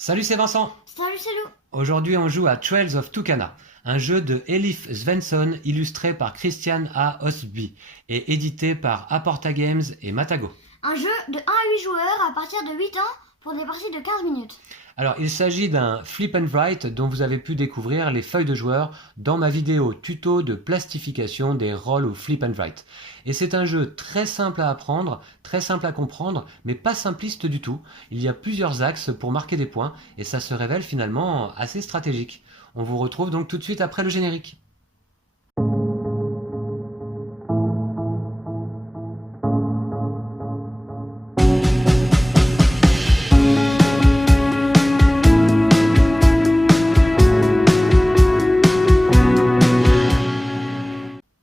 Salut, c'est Vincent. Salut, c'est Lou. Aujourd'hui, on joue à Trails of Tucana, un jeu de Elif Svensson illustré par Christian A. Osby et édité par Aporta Games et Matago. Un jeu de 1 à 8 joueurs à partir de 8 ans pour des parties de 15 minutes. Alors, il s'agit d'un flip and write dont vous avez pu découvrir les feuilles de joueurs dans ma vidéo tuto de plastification des rôles ou flip and write. Et c'est un jeu très simple à apprendre, très simple à comprendre, mais pas simpliste du tout. Il y a plusieurs axes pour marquer des points et ça se révèle finalement assez stratégique. On vous retrouve donc tout de suite après le générique.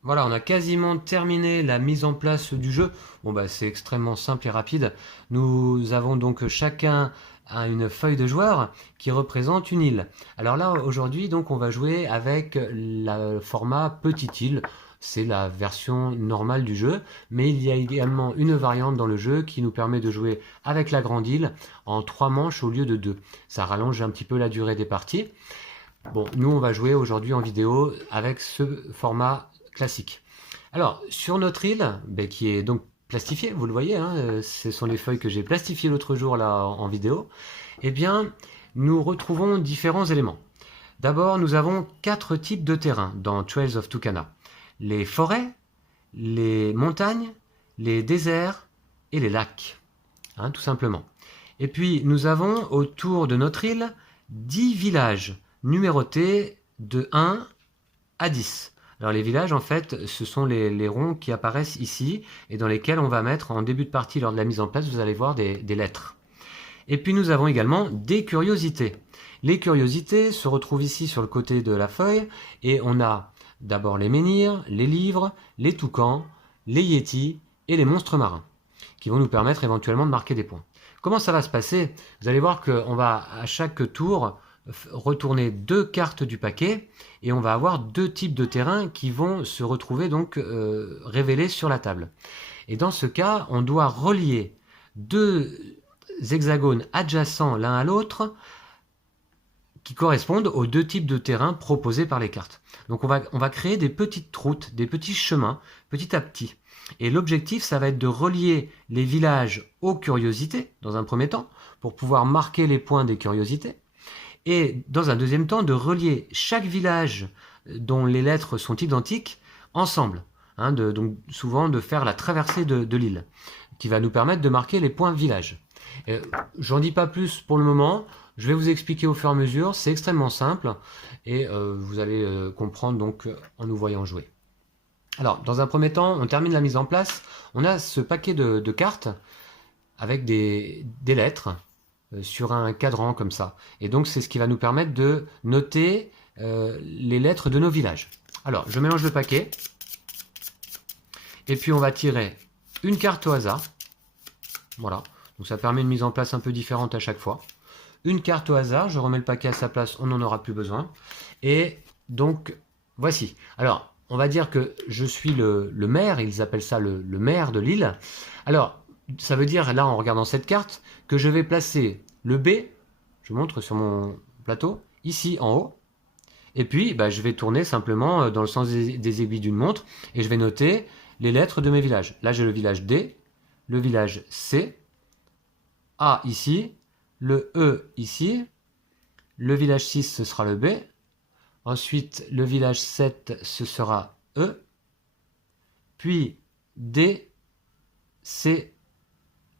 Voilà, on a quasiment terminé la mise en place du jeu. Bon bah c'est extrêmement simple et rapide. Nous avons donc chacun une feuille de joueur qui représente une île. Alors là aujourd'hui donc on va jouer avec le format petite île. C'est la version normale du jeu, mais il y a également une variante dans le jeu qui nous permet de jouer avec la grande île en 3 manches au lieu de 2. Ça rallonge un petit peu la durée des parties. Bon, nous on va jouer aujourd'hui en vidéo avec ce format classique. Alors, sur notre île, qui est donc plastifiée, vous le voyez, hein, ce sont les feuilles que j'ai plastifiées l'autre jour là en vidéo, eh bien, nous retrouvons différents éléments. D'abord, nous avons 4 types de terrains dans Trails of Tucana. Les forêts, les montagnes, les déserts et les lacs, hein, tout simplement. Et puis, nous avons autour de notre île 10 villages numérotés de 1 à 10. Alors les villages, en fait, ce sont les ronds qui apparaissent ici et dans lesquels on va mettre en début de partie, lors de la mise en place, vous allez voir des lettres. Et puis nous avons également des curiosités. Les curiosités se retrouvent ici sur le côté de la feuille et on a d'abord les menhirs, les livres, les toucans, les yétis et les monstres marins qui vont nous permettre éventuellement de marquer des points. Comment ça va se passer? Vous allez voir qu'on va à chaque tour retourner 2 cartes du paquet et on va avoir 2 types de terrains qui vont se retrouver donc révélés sur la table. Et dans ce cas, on doit relier 2 hexagones adjacents l'un à l'autre qui correspondent aux 2 types de terrains proposés par les cartes. Donc on va créer des petites routes, des petits chemins, petit à petit. Et l'objectif, ça va être de relier les villages aux curiosités, dans un premier temps, pour pouvoir marquer les points des curiosités. Et dans un deuxième temps, de relier chaque village dont les lettres sont identiques ensemble. Hein, donc souvent de faire la traversée de l'île, qui va nous permettre de marquer les points village. J'en dis pas plus pour le moment, je vais vous expliquer au fur et à mesure, c'est extrêmement simple, et vous allez comprendre donc en nous voyant jouer. Alors, dans un premier temps, on termine la mise en place, on a ce paquet de cartes avec des lettres, sur un cadran comme ça. Et donc c'est ce qui va nous permettre de noter les lettres de nos villages. Alors je mélange le paquet et puis on va tirer une carte au hasard. Voilà, donc ça permet une mise en place un peu différente à chaque fois. Une carte au hasard, je remets le paquet à sa place, on n'en aura plus besoin. Et donc voici. Alors on va dire que je suis le maire, ils appellent ça le maire de l'île. Alors ça veut dire, là en regardant cette carte, que je vais placer le B, je vous montre sur mon plateau, ici en haut, et puis je vais tourner simplement dans le sens des aiguilles d'une montre, et je vais noter les lettres de mes villages. Là j'ai le village D, le village C, A ici, le E ici, le village 6 ce sera le B, ensuite le village 7 ce sera E, puis D, C,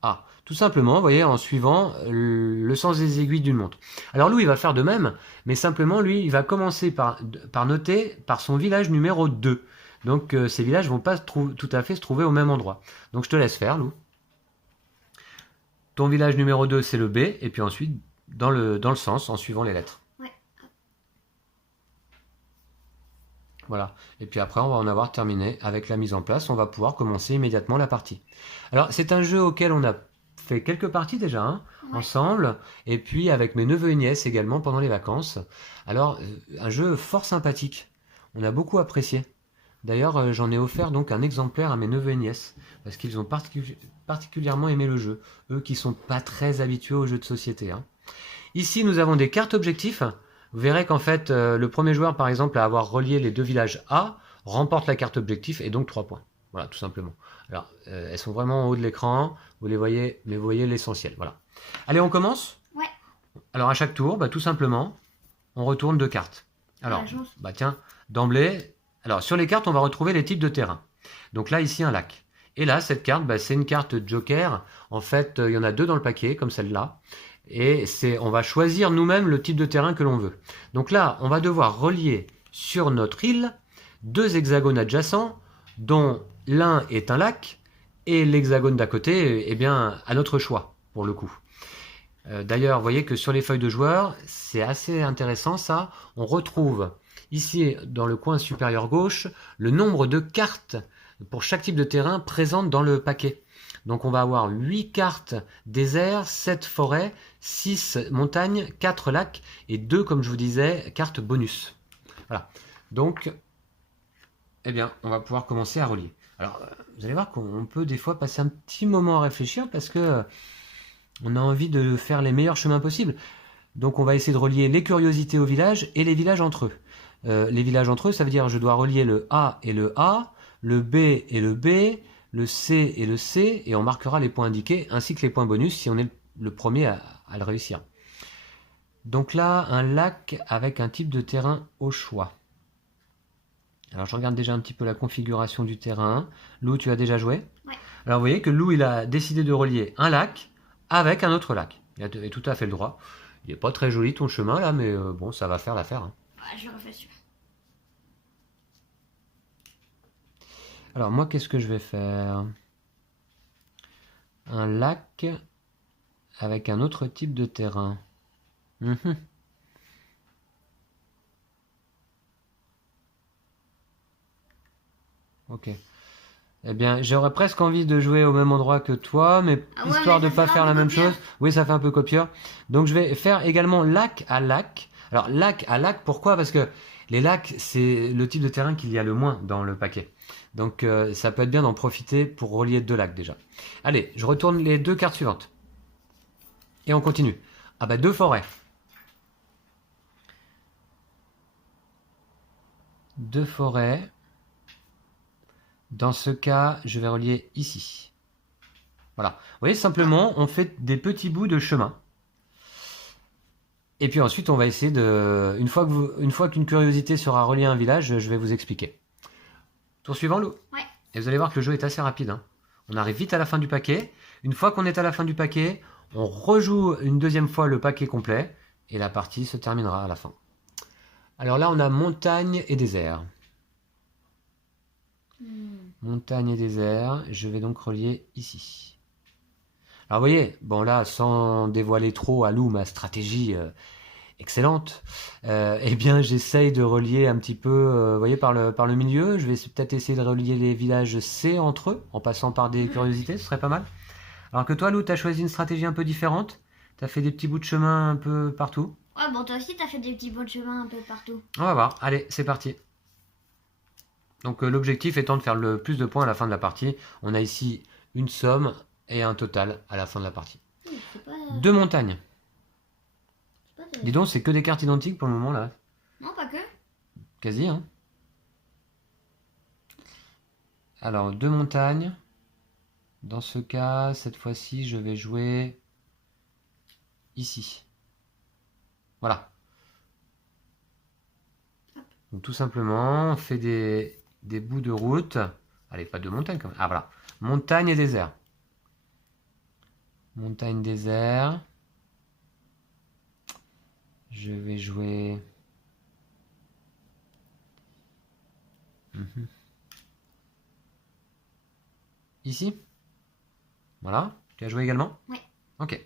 A. Tout simplement, vous voyez, en suivant le sens des aiguilles d'une montre. Alors lui, il va faire de même, mais simplement, lui, il va commencer par noter par son village numéro 2. Donc ces villages ne vont pas tout à fait se trouver au même endroit. Donc je te laisse faire, Lou. Ton village numéro 2, c'est le B, et puis ensuite, dans le sens, en suivant les lettres. Ouais. Voilà. Et puis après, on va en avoir terminé avec la mise en place. On va pouvoir commencer immédiatement la partie. Alors, c'est un jeu auquel on a fait quelques parties déjà, hein, Ouais. ensemble, et puis avec mes neveux et nièces également pendant les vacances. Alors, un jeu fort sympathique. On a beaucoup apprécié. D'ailleurs, j'en ai offert donc un exemplaire à mes neveux et nièces, parce qu'ils ont particulièrement aimé le jeu. Eux qui sont pas très habitués aux jeux de société, hein. Ici, nous avons des cartes objectifs. Vous verrez qu'en fait, le premier joueur, par exemple, à avoir relié les deux villages A, remporte la carte objectif et donc 3 points. Voilà, tout simplement. Alors, elles sont vraiment en haut de l'écran. Vous les voyez, mais vous voyez l'essentiel. Voilà. Allez, on commence? Ouais. Alors, à chaque tour, tout simplement, on retourne 2 cartes. Alors, tiens, d'emblée, alors sur les cartes, on va retrouver les types de terrain. Donc là, ici, un lac. Et là, cette carte, c'est une carte joker. En fait, il y en a 2 dans le paquet, comme celle-là. Et on va choisir nous-mêmes le type de terrain que l'on veut. Donc là, on va devoir relier sur notre île 2 hexagones adjacents, dont l'un est un lac, et l'hexagone d'à côté, eh bien, à notre choix, pour le coup. D'ailleurs, vous voyez que sur les feuilles de joueurs, c'est assez intéressant ça. On retrouve ici, dans le coin supérieur gauche, le nombre de cartes pour chaque type de terrain présentes dans le paquet. Donc on va avoir 8 cartes désert, 7 forêts, 6 montagnes, 4 lacs et 2, comme je vous disais, cartes bonus. Voilà. Donc, eh bien, on va pouvoir commencer à relier. Alors, vous allez voir qu'on peut des fois passer un petit moment à réfléchir parce que on a envie de faire les meilleurs chemins possibles. Donc on va essayer de relier les curiosités au village et les villages entre eux. Les villages entre eux, ça veut dire je dois relier le A et le A, le B et le B, le C et le C, et on marquera les points indiqués, ainsi que les points bonus si on est le premier à le réussir. Donc là, un lac avec un type de terrain au choix. Alors je regarde déjà un petit peu la configuration du terrain. Lou, tu as déjà joué? Ouais. Alors vous voyez que Lou, il a décidé de relier un lac avec un autre lac. Il a tout à fait le droit. Il n'est pas très joli ton chemin là, mais bon, ça va faire l'affaire. Hein. Ouais, je refais sûr. Alors moi, qu'est-ce que je vais faire? Un lac avec un autre type de terrain. Ok. Eh bien, j'aurais presque envie de jouer au même endroit que toi, mais histoire de ne pas faire la même chose. Oui, ça fait un peu copieur. Donc je vais faire également lac à lac. Alors lac à lac, pourquoi? Parce que les lacs, c'est le type de terrain qu'il y a le moins dans le paquet. Donc ça peut être bien d'en profiter pour relier 2 lacs déjà. Allez, je retourne les 2 cartes suivantes. Et on continue. Ah bah 2 forêts. 2 forêts. Dans ce cas, je vais relier ici. Voilà. Vous voyez, simplement, on fait des petits bouts de chemin. Et puis ensuite, on va essayer de... Une fois qu'une curiosité sera reliée à un village, je vais vous expliquer. Tour suivant, Lou? Ouais. Et vous allez voir que le jeu est assez rapide. Hein. On arrive vite à la fin du paquet. Une fois qu'on est à la fin du paquet, on rejoue une deuxième fois le paquet complet. Et la partie se terminera à la fin. Alors là, on a montagne et désert. Montagne et désert. Je vais donc relier ici. Alors vous voyez, bon là, sans dévoiler trop à Lou ma stratégie excellente, eh bien j'essaye de relier un petit peu, vous voyez, par le milieu. Je vais peut-être essayer de relier les villages C entre eux, en passant par des curiosités, ce serait pas mal. Alors que toi, Lou, tu as choisi une stratégie un peu différente. Tu as fait des petits bouts de chemin un peu partout. Ouais, bon, toi aussi, t'as fait des petits bouts de chemin un peu partout. On va voir. Allez, c'est parti. Donc l'objectif étant de faire le plus de points à la fin de la partie. On a ici une somme et un total à la fin de la partie. Pas... 2 montagnes. Dis donc, c'est que des cartes identiques pour le moment là. Non, pas que. Quasi, hein. Alors, 2 montagnes. Dans ce cas, cette fois-ci, je vais jouer ici. Voilà. Donc tout simplement, on fait des bouts de route. Allez, pas de montagne quand même. Ah voilà. Montagne et désert. Montagne, désert. Je vais jouer... Ici. Voilà. Tu as joué également? Oui. Ok.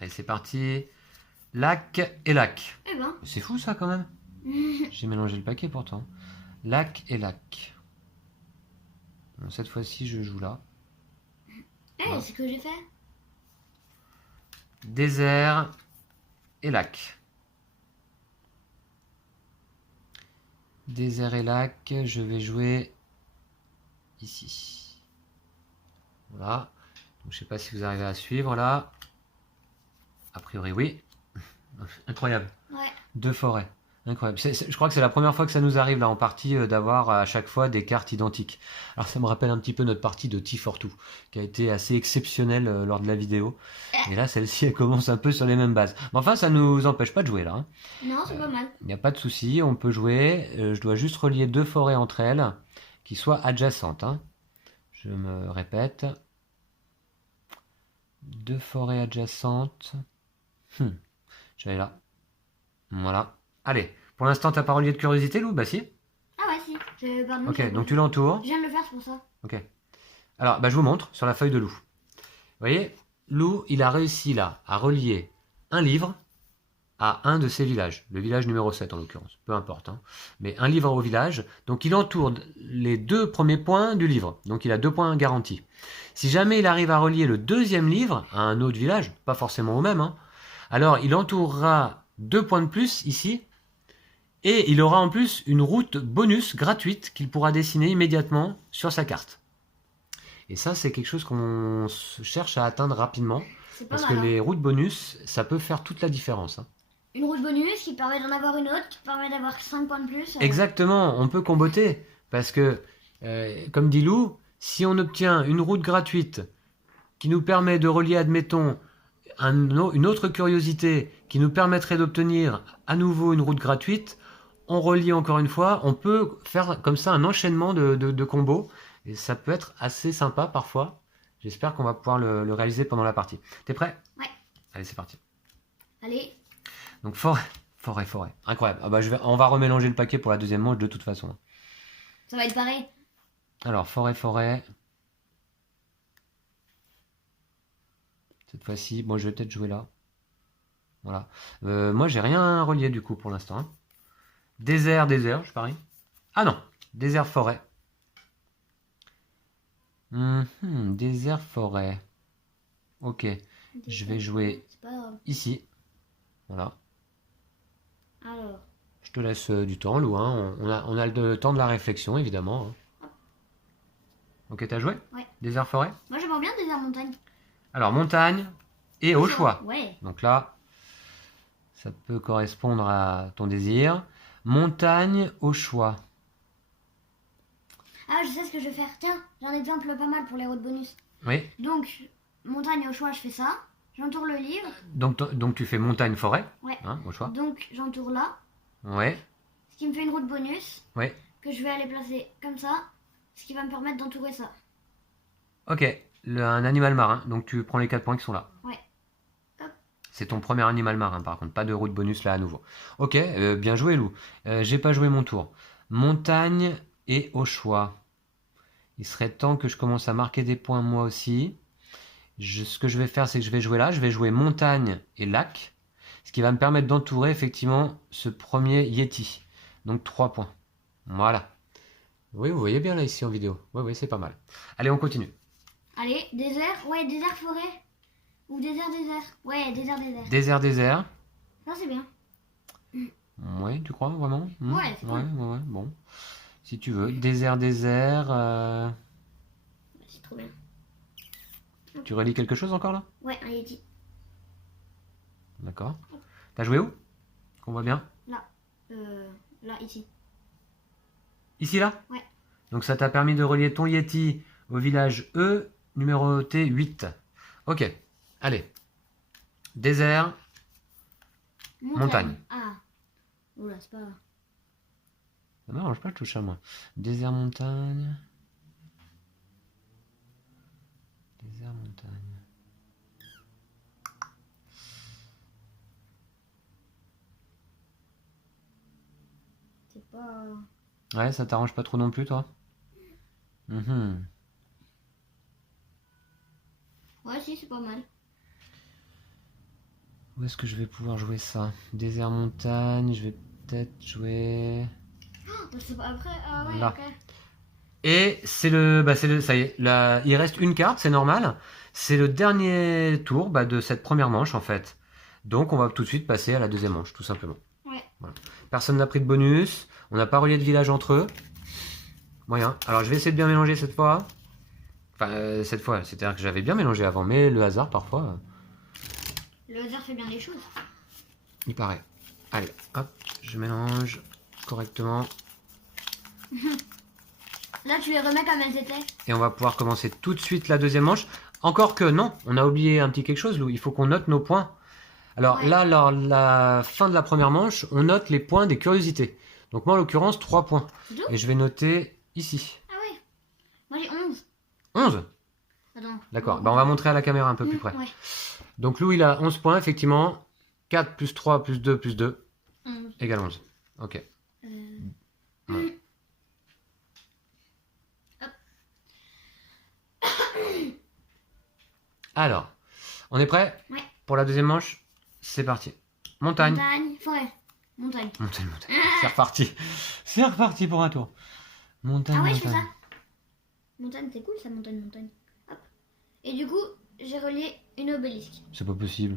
Allez, c'est parti. Lac et lac. Eh ben. C'est fou ça quand même. J'ai mélangé le paquet pourtant. Lac et lac. Bon, cette fois-ci, je joue là. Voilà. C'est ce que j'ai fait. Désert et lac. Désert et lac, je vais jouer ici. Voilà. Donc, je ne sais pas si vous arrivez à suivre là. A priori, oui. Incroyable. Ouais. 2 forêts. Incroyable. Je crois que c'est la première fois que ça nous arrive là en partie d'avoir à chaque fois des cartes identiques. Alors ça me rappelle un petit peu notre partie de T42 qui a été assez exceptionnelle lors de la vidéo. Et là celle-ci elle commence un peu sur les mêmes bases. Mais enfin ça nous empêche pas de jouer là. Hein. Non, c'est pas mal. Il n'y a pas de souci, on peut jouer. Je dois juste relier 2 forêts entre elles qui soient adjacentes. Hein. Je me répète. 2 forêts adjacentes. J'allais là. Voilà. Allez, pour l'instant, t'as pas relié de curiosité, Lou? Bah si. Ah ouais, si. Pardon, Ok, donc tu l'entoures. je viens de le faire, c'est pour ça. Ok. Alors, bah, je vous montre sur la feuille de Lou. Vous voyez, Lou, il a réussi là à relier un livre à un de ses villages. Le village numéro 7 en l'occurrence. Peu importe. Hein. Mais un livre au village. Donc il entoure les 2 premiers points du livre. Donc il a 2 points garantis. Si jamais il arrive à relier le 2e livre à un autre village, pas forcément au même, hein, alors il entourera 2 points de plus ici. Et il aura en plus une route bonus gratuite qu'il pourra dessiner immédiatement sur sa carte. Et ça, c'est quelque chose qu'on cherche à atteindre rapidement. Parce que les routes bonus, ça peut faire toute la différence. Hein. Une route bonus qui permet d'en avoir une autre, qui permet d'avoir 5 points de plus. Exactement, on peut comboter. Parce que, comme dit Lou, si on obtient une route gratuite qui nous permet de relier, admettons, une autre curiosité qui nous permettrait d'obtenir à nouveau une route gratuite, on relie encore une fois, on peut faire comme ça un enchaînement de combos, et ça peut être assez sympa parfois. J'espère qu'on va pouvoir le réaliser pendant la partie. T'es prêt? Ouais. Allez, c'est parti. Allez. Donc forêt. Incroyable. Ah bah, on va remélanger le paquet pour la deuxième manche de toute façon. Ça va être pareil. Alors, forêt. Cette fois-ci, bon, je vais peut-être jouer là. Voilà. Moi, j'ai rien relié du coup pour l'instant. Hein. Désert, je parie. Ah non, désert, forêt. Désert, forêt. Ok, je vais jouer ici. Voilà. Alors. Je te laisse du temps, Lou. Hein. On a le temps de la réflexion, évidemment. Hein. Ok, t'as joué? Ouais. Désert, forêt? Moi, j'aimerais bien désert, montagne. Alors, montagne et au choix. Ouais. Donc là, ça peut correspondre à ton désir. Montagne au choix. Ah, je sais ce que je vais faire. Tiens, j'ai un exemple pas mal pour les routes bonus. Oui. Donc, montagne au choix, je fais ça. J'entoure le livre. Donc tu fais montagne-forêt. Ouais. Hein, au choix. Donc, j'entoure là. Ouais. Ce qui me fait une route bonus. Ouais. Que je vais aller placer comme ça. Ce qui va me permettre d'entourer ça. Ok. Un animal marin. Donc tu prends les 4 points qui sont là. Ouais. Hop. C'est ton premier animal marin par contre. Pas de route bonus là à nouveau. Ok. Bien joué Lou. J'ai pas joué mon tour. Montagne et au choix. Il serait temps que je commence à marquer des points moi aussi. Ce que je vais faire, c'est que je vais jouer là. Je vais jouer montagne et lac. Ce qui va me permettre d'entourer effectivement ce premier Yeti. Donc 3 points. Voilà. Oui, vous voyez bien là ici en vidéo. Oui, c'est pas mal. Allez, on continue. Allez, désert. Ouais, désert, forêt. Ou désert. Ouais, désert. Désert. Ça, c'est bien. Ouais, tu crois vraiment? Ouais, c'est cool. Ouais, bon. Si tu veux. Désert. C'est trop bien. Tu relis quelque chose encore là? Ouais, un Yeti. D'accord. T'as joué où? Qu'on voit bien? Là. Là, ici. Ici là? Ouais. Donc ça t'a permis de relier ton Yeti au village E, numéroté 8. Ok. Allez. Désert. Montagne. Ah. Oula, c'est pas... Ça m'arrange pas, je touche à moi. Désert, montagne. C'est pas... Ouais, ça t'arrange pas trop non plus, toi? Ouais, si, c'est pas mal. Où est-ce que je vais pouvoir jouer ça? Désert, montagne, je vais peut-être jouer... C'est pas après... Ah ouais, là. ok. Et c'est ça y est, là, il reste une carte, c'est normal. C'est le dernier tour de cette première manche en fait. Donc on va tout de suite passer à la deuxième manche, tout simplement. Ouais. Voilà. Personne n'a pris de bonus, on n'a pas relié de village entre eux. Moyen. Alors je vais essayer de bien mélanger cette fois. Enfin, cette fois, c'est-à-dire que j'avais bien mélangé avant, mais le hasard parfois... Le hasard fait bien les choses. Il paraît. Allez, hop, je mélange correctement. Là, tu les remets comme elles étaient. Et on va pouvoir commencer tout de suite la deuxième manche. Encore que non, on a oublié un petit quelque chose, Lou. Il faut qu'on note nos points. Alors Ouais. là, lors de la fin de la première manche, on note les points des curiosités. Donc moi, en l'occurrence, 3 points. C'est tout? Et je vais noter ici. Ah ouais. Moi, j'ai 11. 11. Attends. D'accord, bah, on va montrer à la caméra un peu plus près. Ouais. Donc Lou, il a 11 points, effectivement. 4 plus 3 plus 2 plus 2 11. égale 11. Ok. Ouais. Hop. Alors, on est prêt? Ouais. Pour la deuxième manche? C'est parti. Montagne. Montagne, forêt. Montagne. Montagne, montagne. C'est reparti. C'est reparti pour un tour. Montagne, Ah ouais, je fais montagne. ça. Montagne, c'est cool ça, montagne, montagne. Hop. Et du coup, j'ai relié une obélisque. C'est pas possible.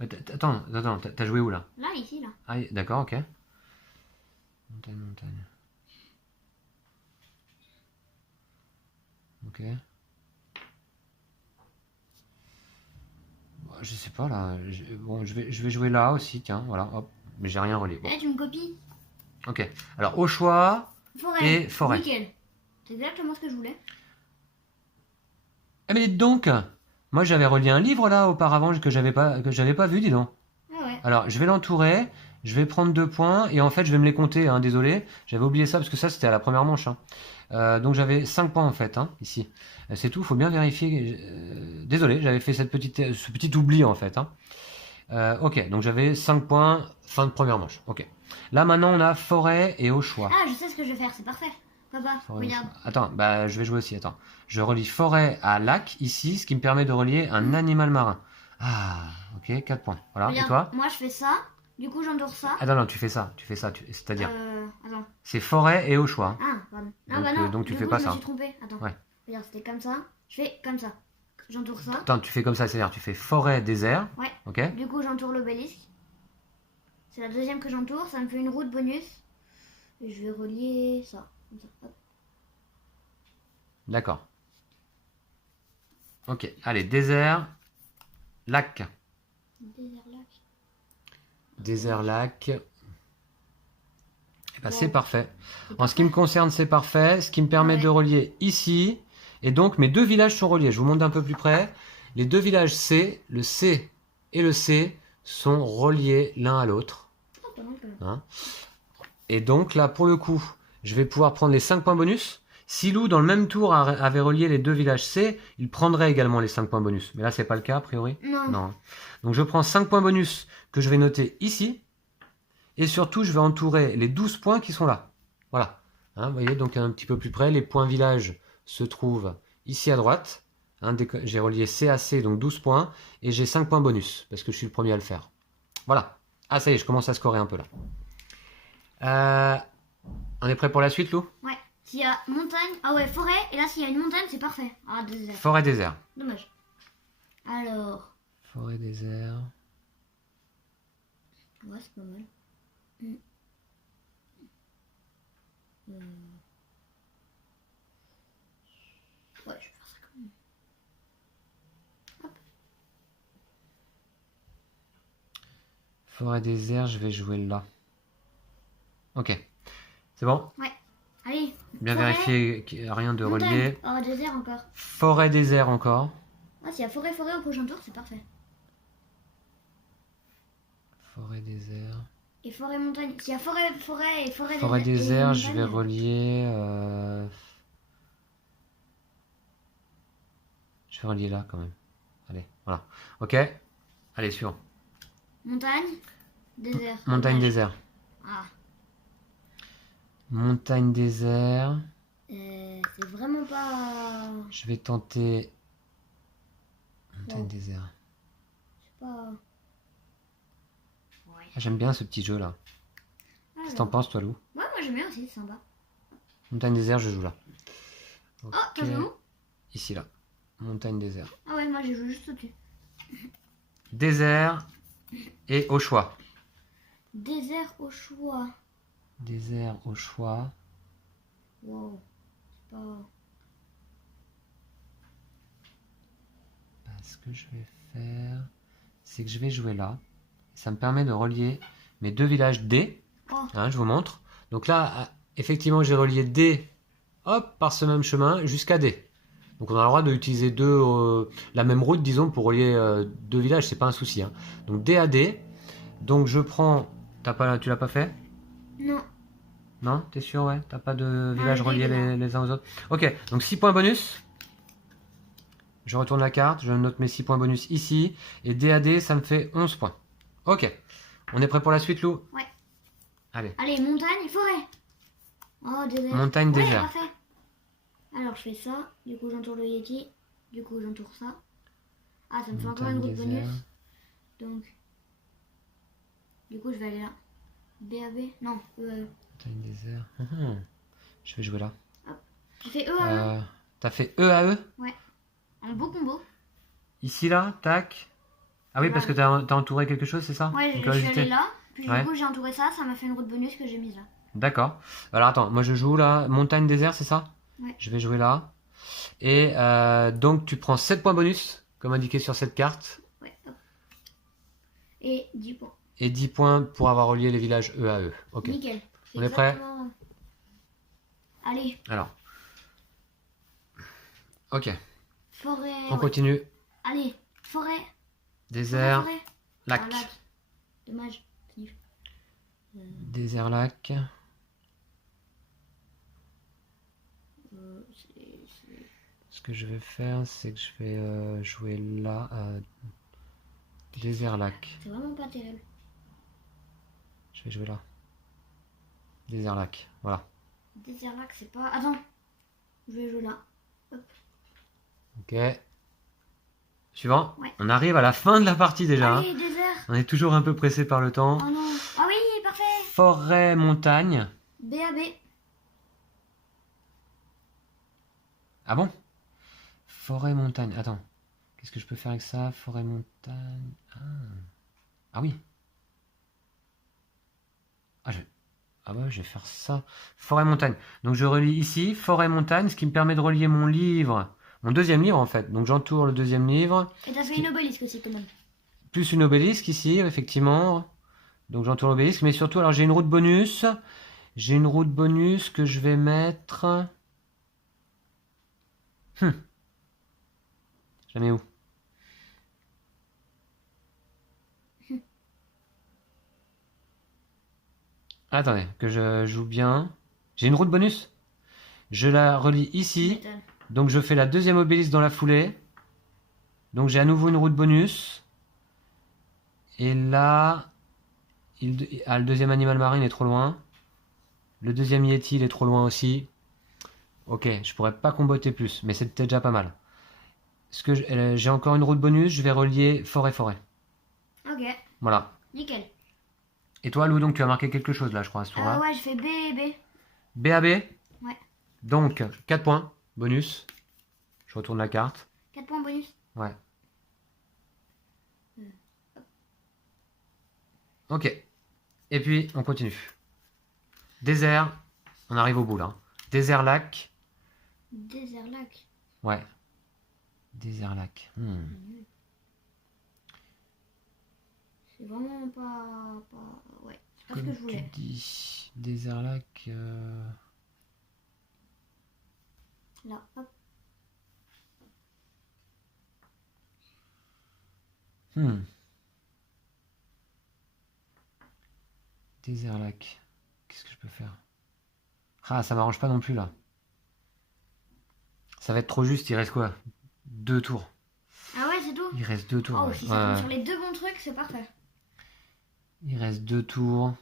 Attends, t'as joué où là? Là, ici, là. Ah, d'accord, ok. Montagne, montagne. Ok. Bon, je sais pas là. Bon, je vais jouer là aussi, tiens, voilà, hop. Mais j'ai rien relié. Bon. Eh, tu me copies. Ok. Alors, au choix. Forêt. Et forêt. Nickel. C'est exactement ce que je voulais. Eh mais dites donc, moi j'avais relié un livre là auparavant que j'avais pas vu, dis donc. Ah ouais. Alors, je vais l'entourer, je vais prendre 2 points, et en fait, je vais me les compter, hein, désolé. J'avais oublié ça, parce que ça, c'était à la première manche. Hein. Donc, j'avais 5 points, en fait, hein, ici. C'est tout, faut bien vérifier. Désolé, j'avais fait ce petit oubli, en fait. Hein. Ok, donc j'avais 5 points, fin de première manche. Ok. Là, maintenant, on a forêt et au choix. Ah, je sais ce que je vais faire, c'est parfait. Papa, Forêt, regarde. attends, bah, je vais jouer aussi, attends. Je relie forêt à lac, ici, ce qui me permet de relier un animal marin. Ah, ok, 4 points. Voilà, Regarde, et toi? moi je fais ça. Du coup, j'entoure ça. Attends, non, tu fais ça, c'est-à-dire, Attends. c'est forêt et au choix. Ah, pardon. Ah, Donc, bah non. donc tu du fais coup, pas je ça. me suis trompée. Attends. Ouais. Regarde, c'était comme ça. Je fais comme ça. J'entoure ça. Attends, tu fais comme ça, c'est-à-dire, tu fais forêt, désert. Ouais. Ok. Du coup, j'entoure l'obélisque. C'est la deuxième que j'entoure. Ça me fait une route bonus. Et je vais relier ça. Comme ça. Hop. D'accord. Ok, allez, désert, lac. Désert lac. Désert, lac. Eh ben, Wow. c'est parfait. C'est En ce qui me parfait. concerne, c'est parfait. Ce qui me permet Ouais. de relier ici. Et donc, mes 2 villages sont reliés. Je vous montre d'un peu plus près. Les 2 villages C, le C et le C, sont reliés l'un à l'autre. Oh, pas mal, quand même. Hein. Et donc, là, pour le coup, je vais pouvoir prendre les 5 points bonus. Si Lou, dans le même tour, avait relié les 2 villages C, il prendrait également les 5 points bonus. Mais là, c'est pas le cas, a priori. Non. Non. Donc, je prends 5 points bonus que je vais noter ici. Et surtout, je vais entourer les 12 points qui sont là. Voilà. Hein, vous voyez, donc un petit peu plus près, les points village se trouvent ici à droite. Hein, j'ai relié C à C, donc 12 points. Et j'ai 5 points bonus, parce que je suis le premier à le faire. Voilà. Ah, ça y est, je commence à scorer un peu là. On est prêt pour la suite, Lou? Ouais. S'il y a montagne. Ah ouais, forêt. Et là, s'il y a une montagne, c'est parfait. Ah, désert. Forêt, désert. Dommage. Alors. Forêt, désert. Ouais, c'est pas mal. Ouais, je vais faire ça comme Forêt, désert, je vais jouer là. Ok. C'est bon? Ouais. Allez. Bien forêt, vérifier qu'il n'y a rien de montagne. relié. Oh, désert encore. Forêt, désert encore. Ah, s'il y a forêt, forêt au prochain tour, c'est parfait. Forêt, désert. Et forêt, montagne. S'il y a forêt, forêt et forêt, Forêt, désert, je vais montagne. relier... Je vais relier là quand même. Allez, voilà. Ok. Allez, suivant. Montagne, désert. Montagne, Dommage. désert. Ah. Montagne, désert. C'est vraiment pas. Je vais tenter... Montagne, Wow. désert. C'est pas. Ouais. Ah, j'aime bien ce petit jeu là. Qu'est-ce que t'en penses, toi, Lou? Ouais, moi j'aime bien aussi, c'est sympa. Montagne, désert, je joue là. Oh, t'as joué où? Ici, là. Montagne, désert. Ah ouais, moi j'ai joué juste au-dessus. Désert et au choix. Désert au choix. Désert au choix. Wow. C'est pas. Ce que je vais faire, c'est que je vais jouer là. Ça me permet de relier mes deux villages D. Oh, Hein, je vous montre. Donc là, effectivement, j'ai relié D, hop, par ce même chemin jusqu'à D. Donc on a le droit d'utiliser la même route, disons, pour relier deux villages, c'est pas un souci. Hein. Donc D à D. Donc je prends. Tu l'as pas fait? non. Non? T'es sûr, ouais? T'as pas de villages le reliés début, là. les uns aux autres? Ok, donc 6 points bonus. Je retourne la carte, je note mes 6 points bonus ici. Et D à D, ça me fait 11 points. Ok. On est prêt pour la suite, Lou? Ouais. Allez. Allez, montagne, forêt. Oh, désert. Montagne, Ouais, désert. parfait. Alors, je fais ça. Du coup, j'entoure le Yeti. Du coup, j'entoure ça. Ah, ça me fait encore une route bonus. Donc, du coup, je vais aller là. BAB. Non, Montagne, désert. Je vais jouer là. J'ai fait E à E. T'as fait E à E? Ouais. Un beau combo. Ici, là, tac. Ah oui, Voilà. parce que t'as entouré quelque chose, c'est ça? Ouais, Une je suis curiosité. allée là. Puis Ouais. du coup, j'ai entouré ça. Ça m'a fait une route bonus que j'ai mise là. D'accord. Alors attends, moi je joue là, montagne, désert, c'est ça? Ouais. Je vais jouer là. Et donc tu prends 7 points bonus, comme indiqué sur cette carte. Ouais, hop. Et 10 points. Et 10 points pour avoir relié les villages E à E. Ok. Nickel. On est prêt? Exactement. Allez, Alors. Ok, forêt. on Ouais. continue. Allez, forêt. Désert, Forêt. lac. Ah, lac. Dommage. Désert, lac. Ce que je vais faire, c'est que je vais jouer là. Désert, lac. C'est vraiment pas terrible. Je vais jouer là. Désert, lac. Voilà. Désert lac, c'est pas. Attends. Je vais jouer là. Hop. Ok. Suivant. Ouais. On arrive à la fin de la partie déjà. Allez, désert. On est toujours un peu pressé par le temps. Oh non. Ah oui, parfait. Forêt, montagne. BAB. Ah bon? Forêt, montagne. Attends. Qu'est-ce que je peux faire avec ça? Forêt, montagne. Ah oui. Ah ouais, je vais faire ça. Forêt, montagne. Donc je relie ici, forêt, montagne, ce qui me permet de relier mon livre. Mon deuxième livre en fait. Donc j'entoure le deuxième livre. Et t'as fait une obélisque aussi quand même. Plus une obélisque ici, effectivement. Donc j'entoure l'obélisque. Mais surtout, alors j'ai une route bonus. J'ai une route bonus que je vais mettre. Je la mets où? Attendez, que je joue bien. J'ai une route bonus. Je la relie ici. Donc je fais la deuxième obélisque dans la foulée. Donc j'ai à nouveau une route bonus. Et là, le deuxième animal marin il est trop loin. Le deuxième Yeti il est trop loin aussi. Ok, je pourrais pas comboter plus, mais c'est peut-être déjà pas mal. J'ai encore une route bonus, je vais relier forêt-forêt. Ok, Voilà. nickel. Et toi, Lou, donc tu as marqué quelque chose là, je crois, à ce tour-là. Ouais, je fais B et B. BAB. Ouais. Donc 4 points, bonus. Je retourne la carte. 4 points bonus. Ouais. Ok. Et puis, on continue. Désert. On arrive au bout là. Désert lac. Désert lac. Ouais. Désert lac. C'est vraiment pas. Ouais, c'est pas ce Comme que je voulais. tu dis, désert lac. Là, hop. Désert lac. Qu'est-ce que je peux faire? Ah, ça m'arrange pas non plus là. Ça va être trop juste, il reste quoi? 2 tours. Ah ouais, c'est tout. Il reste 2 tours. Oh, ouais. si ça tombe sur les deux bons trucs, c'est parfait. Il reste 2 tours.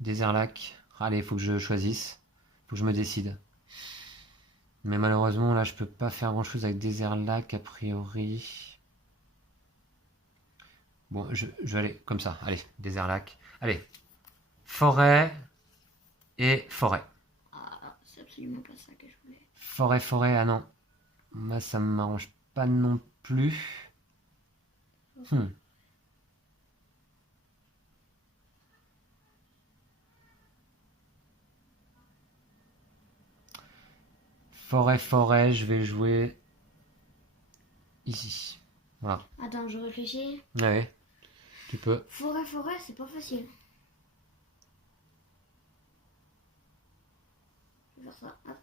Désert lac. Allez, il faut que je choisisse. Il faut que je me décide. Mais malheureusement, là, je peux pas faire grand chose avec désert lac a priori. Bon, je vais aller comme ça. Allez, désert lac. Allez. Forêt et forêt. Ah, c'est absolument pas ça que je voulais. Forêt, ah non. Moi, ça m'arrange pas non plus. Forêt, je vais jouer ici. Voilà. Attends, je réfléchis. Ouais, tu peux. Forêt, c'est pas facile. Je vais faire ça. Hop.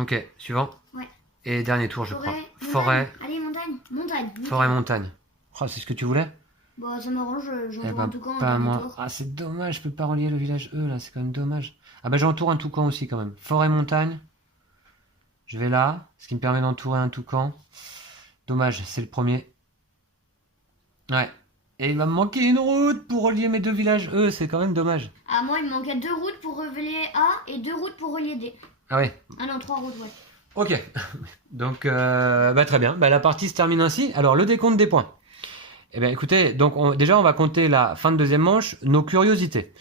Ok, suivant. Ouais. Et dernier tour, je crois. Montagne. Forêt. Allez, montagne. Forêt, montagne. Oh, c'est ce que tu voulais? Bon, ça m'arrange, j'entoure Eh ben, un toucan. pas un moi. tour. Ah, c'est dommage, je peux pas relier le village E là, c'est quand même dommage. Ah bah j'entoure un toucan aussi quand même. Forêt, montagne. Je vais là, ce qui me permet d'entourer un toucan. Dommage, c'est le premier. Ouais. Et il va me manquer une route pour relier mes 2 villages E, c'est quand même dommage. Ah, moi, il me manquait 2 routes pour relier A et 2 routes pour relier D. Ah ouais. Ah non, 3 routes, ouais. Ok. Donc, bah très bien. Bah, la partie se termine ainsi. Alors, le décompte des points. Eh bien, écoutez, donc déjà, on va compter la fin de deuxième manche, nos curiosités.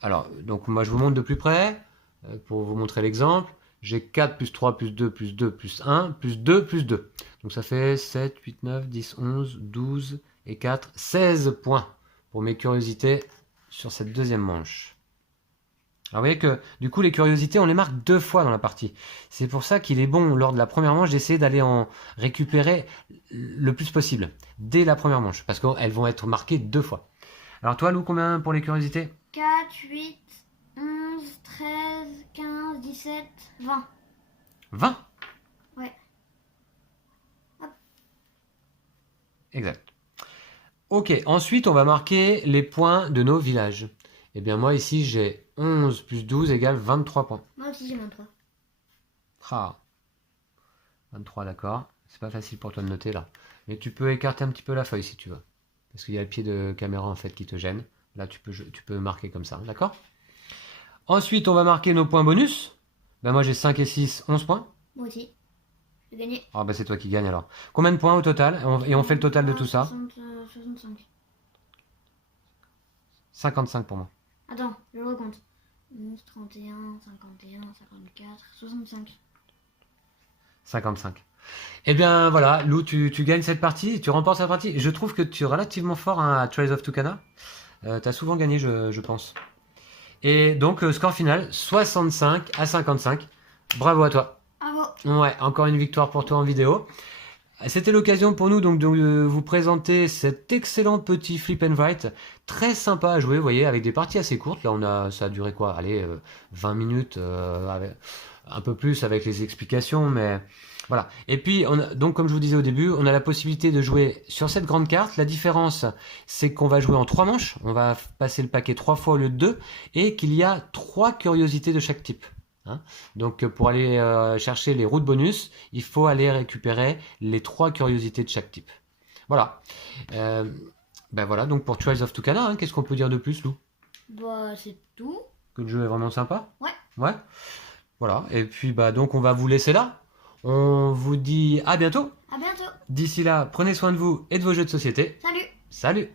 Alors, donc moi, je vous montre de plus près, pour vous montrer l'exemple. J'ai 4 plus 3 plus 2 plus 2 plus 1 plus 2 plus 2. Donc, ça fait 7, 8, 9, 10, 11, 12 et 4, 16 points pour mes curiosités sur cette deuxième manche. Alors, vous voyez que, du coup, les curiosités, on les marque 2 fois dans la partie. C'est pour ça qu'il est bon, lors de la première manche, d'essayer d'aller en récupérer le plus possible, dès la première manche, parce qu'elles vont être marquées 2 fois. Alors, toi, Lou, combien pour les curiosités? 4, 8, 11, 13, 15, 17, 20. 20? Ouais. Hop. Exact. Ok, ensuite, on va marquer les points de nos villages. Eh bien, moi, ici, j'ai 11 plus 12 égale 23 points. Moi aussi, j'ai 23. Ah. 23, d'accord. C'est pas facile pour toi de noter, là. Mais tu peux écarter un petit peu la feuille, si tu veux. Parce qu'il y a le pied de caméra, en fait, qui te gêne. Là, tu peux marquer comme ça, d'accord? Ensuite, on va marquer nos points bonus. Ben, moi, j'ai 5 et 6, 11 points. Moi aussi. J'ai gagné. Ah, ben, c'est toi qui gagne, alors. Combien de points au total? Et on fait le total de tout ça. 65. 55 pour moi. Attends, je recompte. 11, 31, 51, 54, 65. 55. Eh bien voilà, Lou, tu gagnes cette partie, tu remportes cette partie. Je trouve que tu es relativement fort hein, à Trails of Tucana. Tu as souvent gagné, je pense. Et donc, score final, 65 à 55. Bravo à toi. Bravo. Ouais, encore une victoire pour toi en vidéo. C'était l'occasion pour nous donc de vous présenter cet excellent petit flip and write, très sympa à jouer, vous voyez, avec des parties assez courtes. Là, ça a duré quoi? Allez, 20 minutes, un peu plus avec les explications, mais voilà. Et puis, donc comme je vous disais au début, on a la possibilité de jouer sur cette grande carte. La différence, c'est qu'on va jouer en 3 manches. On va passer le paquet 3 fois au lieu de 2, et qu'il y a 3 curiosités de chaque type. Hein, donc pour aller chercher les routes bonus, il faut aller récupérer les 3 curiosités de chaque type. Voilà. Ben voilà, donc pour Trails of Tucana, hein, qu'est-ce qu'on peut dire de plus, Lou? Bah c'est tout. Que le jeu est vraiment sympa? Ouais. Ouais. Voilà, et puis bah donc on va vous laisser là. On vous dit à bientôt. À bientôt. D'ici là, prenez soin de vous et de vos jeux de société. Salut. Salut!